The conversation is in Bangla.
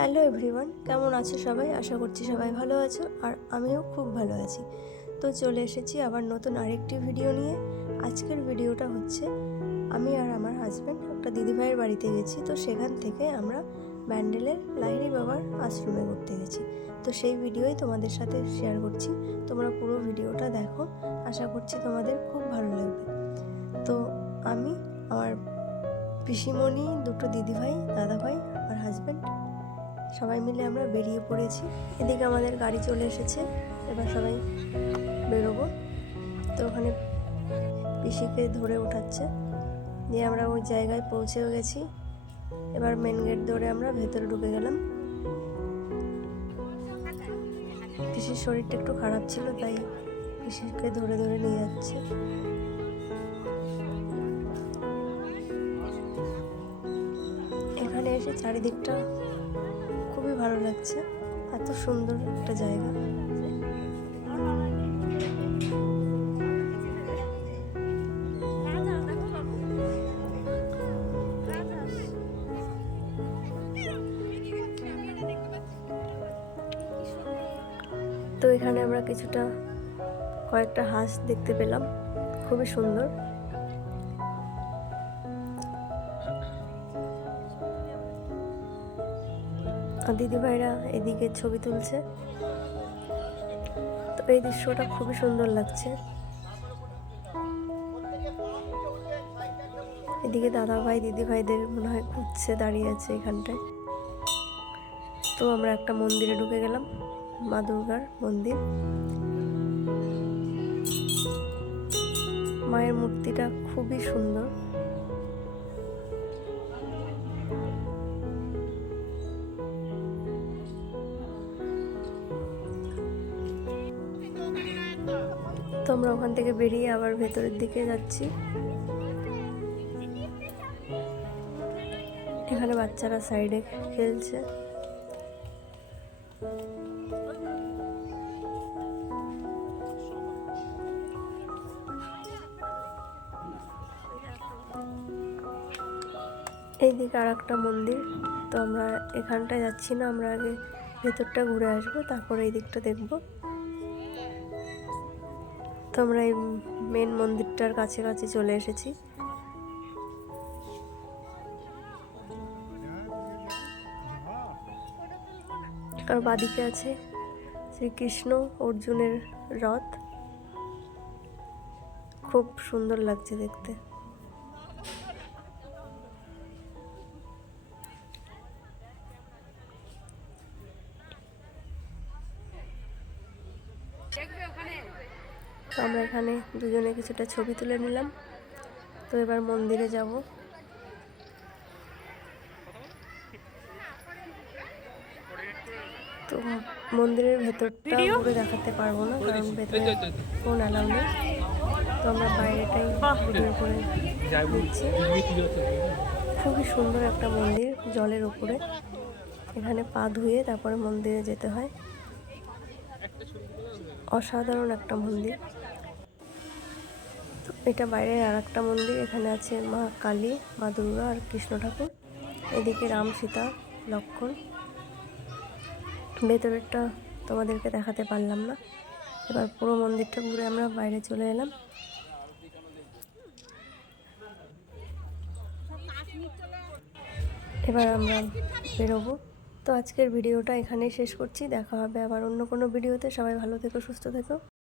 হ্যালো এভরিওয়ান, কেমন আছো সবাই? আশা করছি সবাই ভালো আছো, আর আমিও খুব ভালো আছি। তো চলে এসেছি আবার নতুন আরেকটি ভিডিও নিয়ে। আজকের ভিডিওটা হচ্ছে আমি আর আমার হাজব্যান্ড একটা দিদিভাইয়ের বাড়িতে গেছি। তো সেখান থেকে আমরা ব্যান্ডেলের লাহিড়ী বাবার আশ্রমে ঘুরতে গেছি। তো সেই ভিডিওই তোমাদের সাথে শেয়ার করছি। তোমরা পুরো ভিডিওটা দেখো, আশা করছি তোমাদের খুব ভালো লাগবে। তো আমি, আমার পিসিমণি, দুটো দিদিভাই, দাদাভাই আর হাজব্যান্ড সবাই মিলে আমরা বেরিয়ে পড়েছি। এদিকে আমাদের গাড়ি চলে এসেছে, এবার সবাই বেরোবো। তো ওখানে পিসিকে ধরে ওঠাচ্ছে, দিয়ে আমরা ওই জায়গায় পৌঁছেও গেছি। এবার মেন গেট ধরে আমরা ভেতরে ঢুকে গেলাম। পিসির শরীরটা একটু খারাপ ছিল, তাই পিসিকে ধরে ধরে নিয়ে যাচ্ছে। এখানে এসে চারিদিকটা খুবই ভালো লাগছে, এত সুন্দর একটা জায়গা। তো এখানে আমরা কয়েকটা হাঁস দেখতে পেলাম, খুবই সুন্দর। দিদিভাইরা এদিকে ছবি তুলছে। তো এই দৃশ্যটা খুবই সুন্দর লাগছে। এদিকে দাদাভাই দিদিভাইদের মনে হয় খুঁজছে, দাঁড়িয়ে আছে এখানটায়। তো আমরা একটা মন্দিরে ঢুকে গেলাম, মা দুর্গার মন্দির। মায়ের মূর্তিটা খুবই সুন্দর। তো আমরা ওখান থেকে বেরিয়ে আবার ভেতরের দিকে যাচ্ছি। এখানে বাচ্চারা সাইডে খেলছে। এইদিকে আর একটা মন্দির। তো আমরা এখানটায় যাচ্ছি না, আমরা আগে ভেতরটা ঘুরে আসবো, তারপরে এই দিকটা দেখবো। তো আমরা এই মেন মন্দিরটার কাছে চলে এসেছি। আর বাদিকে আছে শ্রীকৃষ্ণ অর্জুনের রথ, খুব সুন্দর লাগছে দেখতে। তো আমরা এখানে দুজনে কিছুটা ছবি তুলে নিলাম। তো এবার মন্দিরে যাব। তো মন্দিরের ভেতরটা পুরো দেখাতে পারবো না, কারণ ভেতরে ফোন অ্যালাউ নেই। তো আমরা বাইরেটাই ভিডিও করে দিচ্ছি। খুবই সুন্দর একটা মন্দির, জলের উপরে। এখানে পা ধুয়ে তারপরে মন্দিরে যেতে হয়। অসাধারণ একটা মন্দির। তো এটা বাইরের আর একটা মন্দির। এখানে আছে মা কালী, মা দুর্গা আর কৃষ্ণ ঠাকুর। এদিকে রাম, সীতা, লক্ষ্মণ। ভেতরেরটা তোমাদেরকে দেখাতে পারলাম না। এবার পুরো মন্দিরটা ঘুরে আমরা বাইরে চলে এলাম। এবার আমরা বেরোবো। তো আজকের ভিডিওটা এখানেই শেষ করছি। দেখা হবে আবার অন্য কোনো ভিডিওতে। সবাই ভালো থেকো, সুস্থ থেকো।